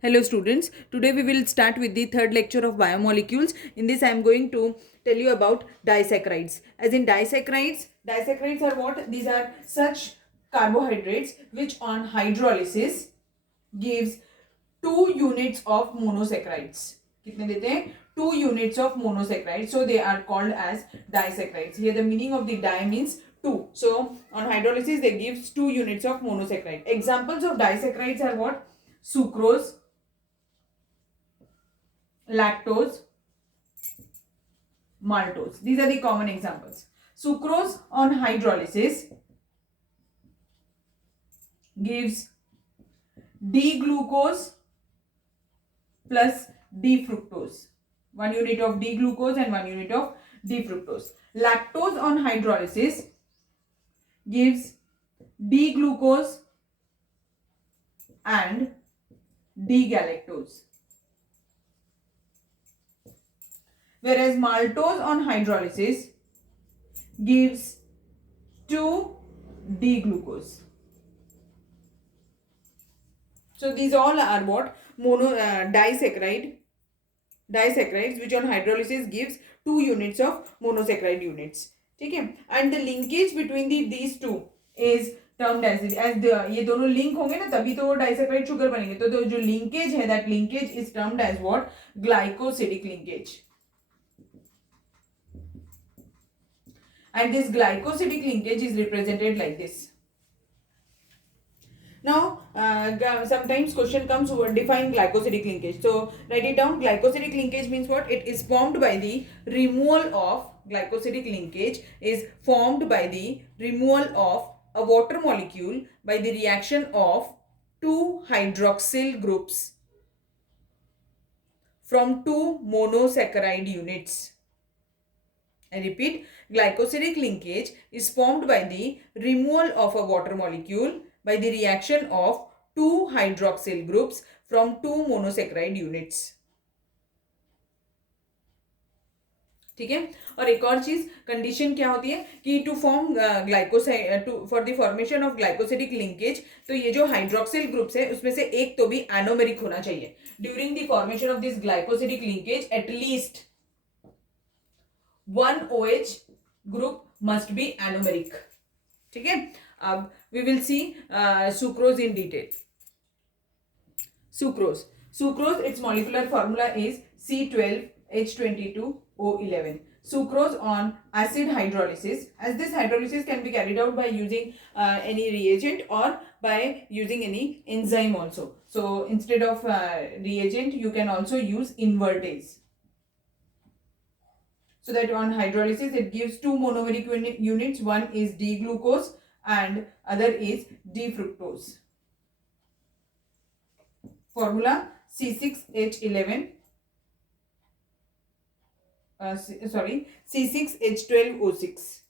Hello students, today we will start with the third lecture of biomolecules. In this I am going to tell you about disaccharides. As in disaccharides are what? These are such carbohydrates which on hydrolysis gives 2 units of monosaccharides. कितने देते हैं? 2 units of monosaccharides. So they are called as disaccharides. Here the meaning of the di means 2. So on hydrolysis they gives 2 units of monosaccharide. Examples of disaccharides are what? Sucrose, lactose, maltose. These are the common examples. Sucrose on hydrolysis gives D-glucose plus D-fructose. 1 unit of D-glucose and 1 unit of D-fructose. Lactose on hydrolysis gives D-glucose and D-galactose. Whereas maltose on hydrolysis gives 2D-glucose. So these all are what? Disaccharides which on hydrolysis gives 2 units of monosaccharide units. ठीक है? And the linkage between these two is termed as ये दोनों लिंक होंगे ना तभी तो वो disaccharide sugar बनेंगे. तो जो लिंकेज है that linkage is termed as what? Glycosidic linkage. And this glycosidic linkage is represented like this. Now, sometimes question comes over define glycosidic linkage. So, write it down. Glycosidic linkage means what? It is formed by the removal of glycosidic linkage is formed by the removal of a water molecule by the reaction of 2 hydroxyl groups from 2 monosaccharide units. I repeat, glycosidic linkage is formed by the removal of a water molecule by the reaction of 2 hydroxyl groups from 2 monosaccharide units. ठीक है. और एक और चीज कंडीशन क्या होती है कि to form glycoside for the formation of glycosidic linkage, तो ये जो हाइड्रोक्सिल ग्रुप्स है उसमें से एक तो भी एनोमेरिक होना चाहिए. During the formation of this glycosidic linkage at least one OH group must be anomeric. ठीक है. अब we will see sucrose in detail. Sucrose its molecular formula is C12H22O11. Sucrose on acid hydrolysis, as this hydrolysis can be carried out by using any reagent or by using any enzyme also. So instead of reagent you can also use invertase. So that on hydrolysis it gives 2 monomeric units. One is D-glucose and other is D-fructose. Formula C6H11 C6H12O6.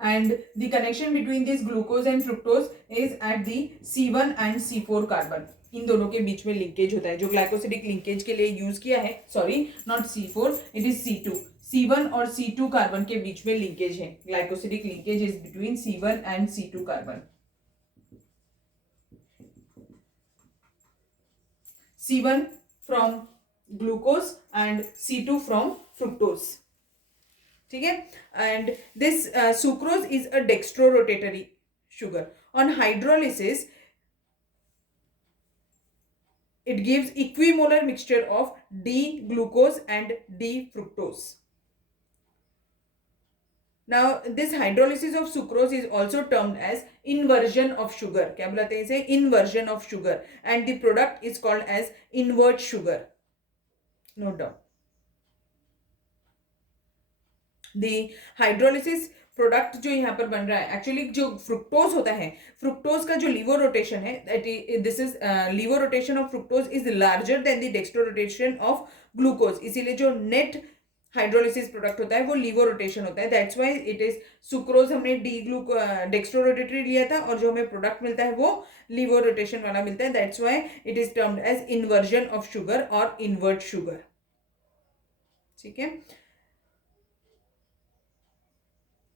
And the connection between this glucose and fructose is at the C1 and C4 carbon. इन दोनों के बीच में लिंकेज होता है जो glycosidic linkage के लिए यूज किया है. Sorry, not C4, it is C2. C1 और C2 कार्बन के बीच में लिंकेज है. Glycosidic linkage is between C1 and C2 carbon. C1 from glucose and C2 from fructose. ठीक है. And this sucrose is a dextrorotatory sugar. On hydrolysis it gives equimolar mixture of D-glucose and D-fructose. Now this hydrolysis of sucrose is also termed as inversion of sugar. क्या बुलाते हैं इसे? Inversion of sugar. And the product is called as invert sugar. Note down. The hydrolysis product जो यहाँ पर बन रहा है, एक्चुअली जो फ्रुक्टोज होता है, फ्रुक्टोज का जो लीवो रोटेशन है, दिस इज लीवो rotation of fructose is larger than the dextro rotation of glucose. इसीलिए जो नेट हाइड्रोलिसिस प्रोडक्ट होता है वो लीवो रोटेशन होता है. That's why it is sucrose हमने डेक्स्ट्रो रोटेटरी लिया था और जो हमें प्रोडक्ट मिलता है वो लीवो रोटेशन वाला मिलता है. That's why it is termed as inversion of sugar और इन्वर्ट शुगर. ठीक है.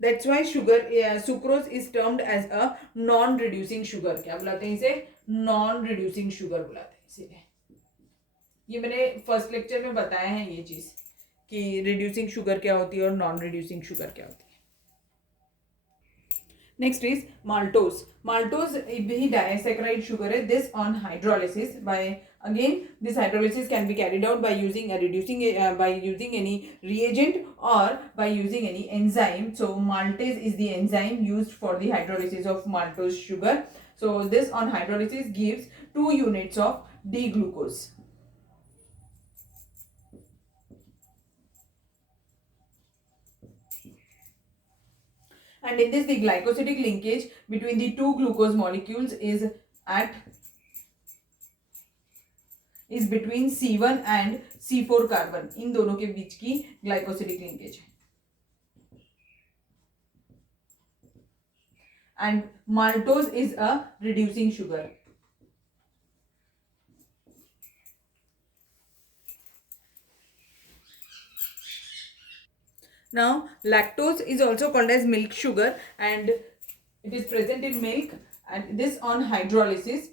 That's why sugar sucrose is termed as a non reducing sugar. क्या बुलाते हैं इसे? नॉन रिड्यूसिंग शुगर बुलाते हैं इसीलिए. ये मैंने फर्स्ट लेक्चर में बताया है ये चीज कि रिड्यूसिंग शुगर क्या होती है और नॉन रिड्यूसिंग शुगर क्या होती है. Next is maltose. Maltose भी disaccharide sugar है. This on hydrolysis by again this hydrolysis can be carried out by using a reducing by using any reagent or by using any enzyme. So maltase is the enzyme used for the hydrolysis of maltose sugar. So this on hydrolysis gives 2 units of D-glucose. And in this the glycosidic linkage between the two glucose molecules is between C1 and C4 carbon. इन दोनों के बीच की glycosidic linkage है. And maltose is a reducing sugar. Now lactose is also called as milk sugar and it is present in milk, and this on hydrolysis.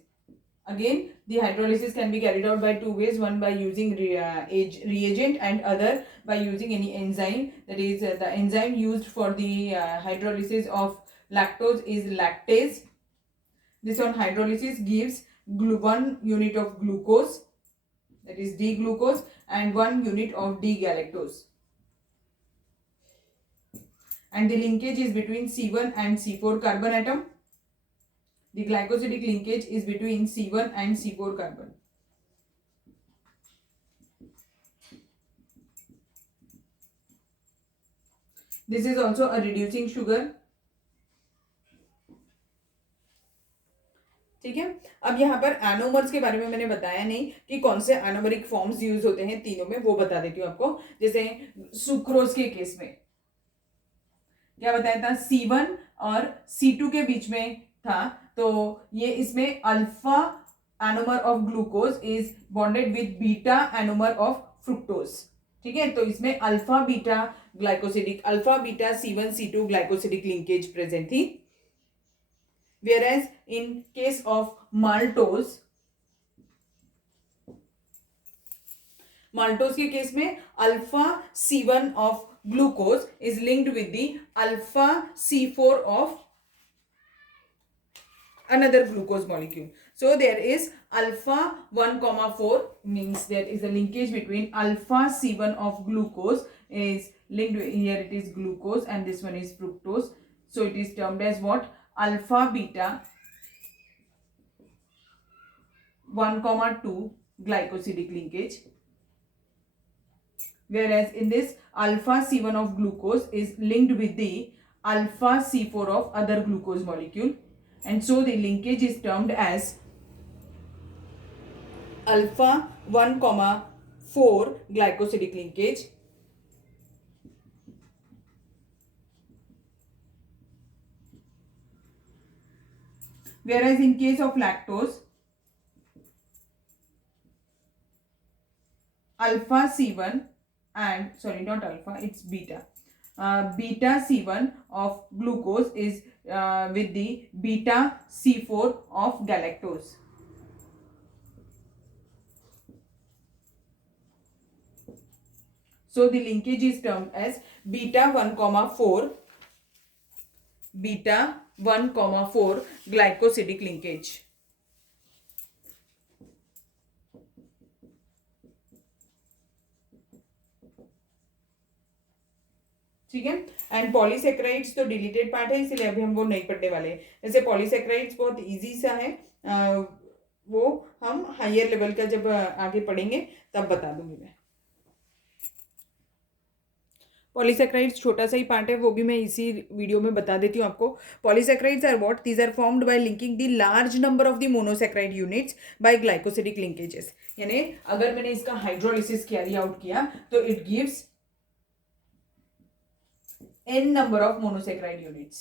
Again the hydrolysis can be carried out by 2 ways, one by using reagent and other by using any enzyme. That is the enzyme used for the hydrolysis of lactose is lactase. This on hydrolysis gives 1 unit of glucose, that is D-glucose, and 1 unit of D-galactose. And the linkage is between C1 and C4 carbon atom. The glycosidic linkage is between C1 and C4 carbon. This is also a reducing sugar. ठीक है. अब यहाँ पर एनोमर्स के बारे में मैंने बताया नहीं कि कौन से एनोमरिक फॉर्म्स यूज होते हैं तीनों में, वो बता देती हूँ आपको. जैसे सुक्रोज के केस में क्या बताया था, C1 और C2 के बीच में था, तो ये इसमें alpha anomer of glucose is bonded with beta anomer of fructose. ठीक है, तो इसमें alpha beta glycosidic, alpha beta C1 C2 glycosidic linkage present थी. Whereas in case of maltose के केस में alpha C1 of glucose is linked with the alpha C4 of another glucose molecule. So there is alpha 1,4 means there is a linkage between alpha C1 of glucose is linked with, here it is glucose and this one is fructose. So it is termed as what? Alpha beta 1,2 glycosidic linkage. Whereas in this alpha C1 of glucose is linked with the alpha C4 of other glucose molecule, and so the linkage is termed as alpha 1,4 glycosidic linkage. Whereas in case of lactose, alpha C1 and sorry not alpha, it's beta. Beta C1 of glucose is with the beta C4 of galactose. So the linkage is termed as beta 1,4 glycosidic linkage. ठीक है. And polysaccharides तो deleted part है, इसलिए अभी हम वो नहीं पढ़ने वाले. जैसे पॉलीसेक्राइड्स बहुत इजी सा है, वो हम हायर लेवल का जब आगे पढ़ेंगे तब बता दूंगी मैं. पॉलीसेक्राइड्स छोटा सा ही पार्ट है, वो भी मैं इसी वीडियो में बता देती हूँ आपको. Polysaccharides are what? These are formed by linking the large number of the monosaccharide units by glycosidic linkages. यानी अगर मैंने इसका हाइड्रोलिसिस कैरी आउट किया तो it gives n number of monosaccharide units.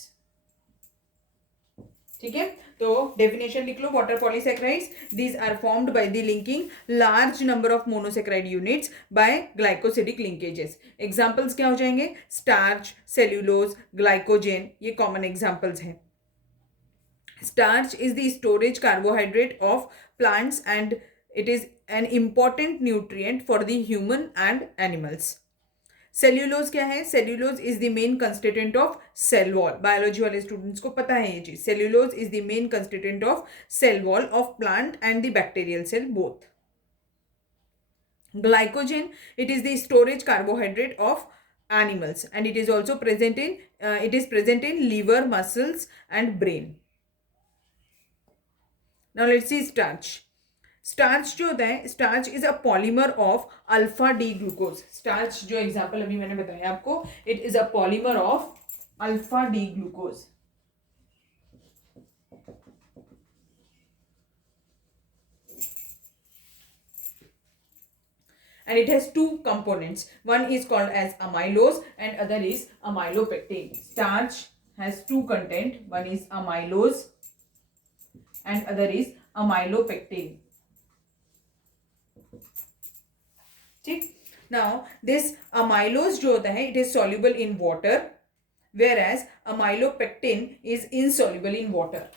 ठीक है, तो डेफिनेशन लिख लो. Water polysaccharides, these are formed by the linking large number of monosaccharide units by glycosidic linkages. Examples क्या हो जाएंगे? स्टार्च, सेल्यूलोज, ग्लाइकोजेन, ये कॉमन एग्जांपल्स हैं. Starch is the storage carbohydrate of plants and it is an important nutrient for the human and animals. Cellulose क्या है? Cellulose is the main constituent of cell wall. Biology वाले students को पता है ये चीज. Cellulose is the main constituent of cell wall of plant and the bacterial cell both. Glycogen, it is the storage carbohydrate of animals and it is also present in liver, muscles and brain. Now let's see starch. Starch जो होता है, starch is a polymer of alpha D glucose. Starch जो एग्जांपल अभी मैंने बताया आपको, it is a polymer of alpha D glucose. And it has two components. One is called as amylose and other is amylopectin. Starch has two content. One is amylose and other is amylopectin. ठीक. Now this amylose जो होता है, it is soluble in water, whereas amylopectin is insoluble in water.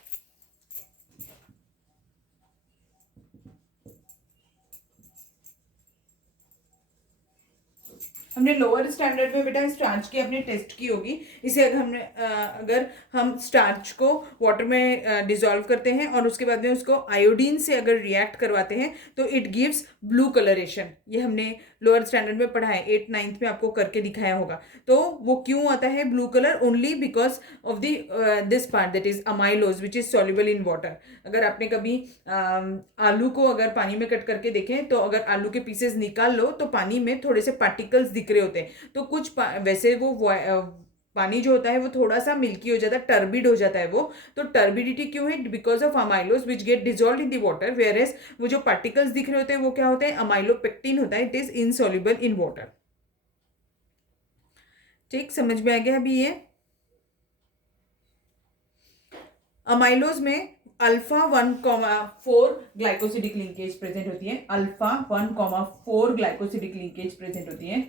हमने lower standard में बेटा स्टार्च की अपने टेस्ट की होगी. इसे अगर हम स्टार्च को वाटर में डिसॉल्व करते हैं और उसके बाद में उसको आयोडीन से अगर रिएक्ट करवाते हैं तो इट गिव्स ब्लू कलरेशन. ये हमने लोअर स्टैंडर्ड में पढ़ा है, 8th 9th में आपको करके दिखाया होगा. तो वो क्यों आता है blue colour? Only because of this part that is amylose which is soluble in water. अगर आपने कभी आलू को अगर पानी में कट करके देखें तो अगर आलू के पीसेस निकाल लो तो पानी में थोड़े से पार्टिकल्स दिख रहे होते हैं. तो कुछ वैसे वो पानी जो होता है वो थोड़ा सा मिल्की हो जाता है, टर्बिड हो जाता है वो. तो टर्बिडिटी क्यों है? Because of amylose which get dissolve in the water, whereas वो जो पार्टिकल्स दिख रहे होते हैं वो क्या होते हैं? अमाइलोपेक्टिन होता है. It is insoluble in water. ठीक, समझ में आ गया अभी ये? अमाइलोज में अल्फा 1,4 ग्लाइकोसिडिक लिंकेज प्रेजेंट होती है. अल्फा 1,4 ग्लाइकोसिडिक लिंकेज प्रेजेंट होती है.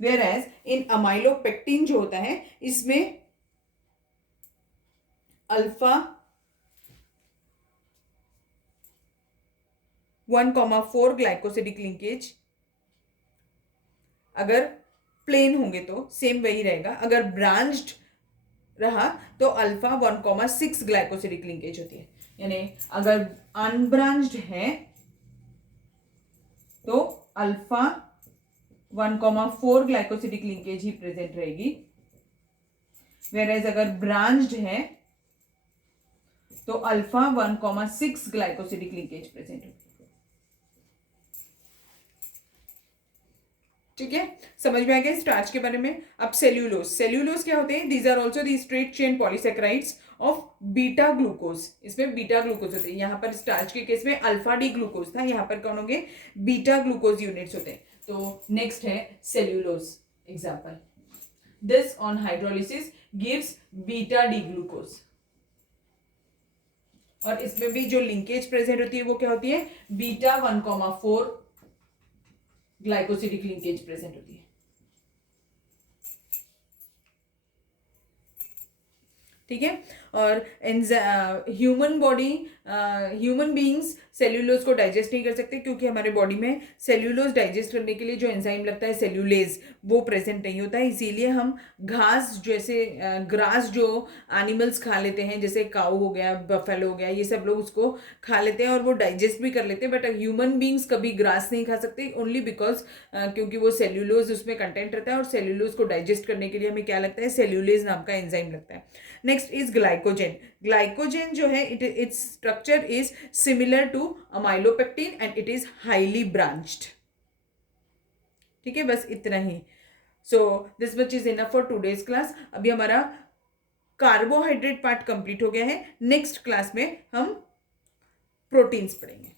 वेयर एज इन अमाइलोपेक्टिन जो होता है इसमें अल्फा 1,4 ग्लाइकोसिडिक लिंकेज अगर प्लेन होंगे तो सेम वही रहेगा. अगर ब्रांच्ड रहा तो अल्फा 1,6 ग्लाइकोसिडिक लिंकेज होती है. यानी अगर अनब्रांच्ड है तो अल्फा 1,4 ग्लाइकोसिडिक लिंकेज ही प्रेजेंट रहेगी. वेयर अगर ब्रांच्ड है तो अल्फा 1,6 ग्लाइकोसिडिक लिंकेज प्रेजेंट होगी. ठीक है, समझ में आ गया स्टार्च के बारे में. अब सेल्यूलोज. सेल्यूलोज क्या होते हैं? These are also the straight chain polysaccharides of beta glucose. इसमें बीटा ग्लूकोज होते हैं. यहाँ पर स्टार्च के केस में अल्फा डी ग्लूकोज था, यहाँ पर कौन होंगे? बीटा ग्लूकोज यूनिट्स होते हैं. तो नेक्स्ट है cellulose. Example, this on hydrolysis gives beta D glucose. और इसमें भी जो लिंकेज प्रेजेंट होती है वो क्या होती है? बीटा 1,4 ग्लाइकोसिडिक लिंकेज प्रेजेंट होती है. ठीक है. और human body, human beings cellulose को डाइजेस्ट नहीं कर सकते क्योंकि हमारे बॉडी में सेल्यूलोज डाइजेस्ट करने के लिए जो एंजाइम लगता है सेल्यूलेज वो प्रेजेंट नहीं होता है. इसीलिए हम घास जैसे ग्रास जो एनिमल्स खा लेते हैं, जैसे काऊ हो गया, बफेलो हो गया, ये सब लोग उसको खा लेते हैं और वो डाइजेस्ट भी कर लेते हैं. बट ह्यूमन बीइंग्स कभी ग्रास नहीं खा सकते ओनली बिकॉज क्योंकि वो सेल्यूलोज उसमें कंटेंट रहता है और सेल्यूलोज को डाइजेस्ट करने के लिए हमें क्या लगता है? सेल्यूलेज नाम का एंजाइम लगता है. Next is glycogen. ग्लाइकोजेन जो है its structure is similar to amylopectin and it is highly branched. ठीक है, बस इतना ही. So this much is enough for today's class. अभी हमारा कार्बोहाइड्रेट पार्ट कंप्लीट हो गया है. नेक्स्ट क्लास में हम प्रोटीन्स पढ़ेंगे.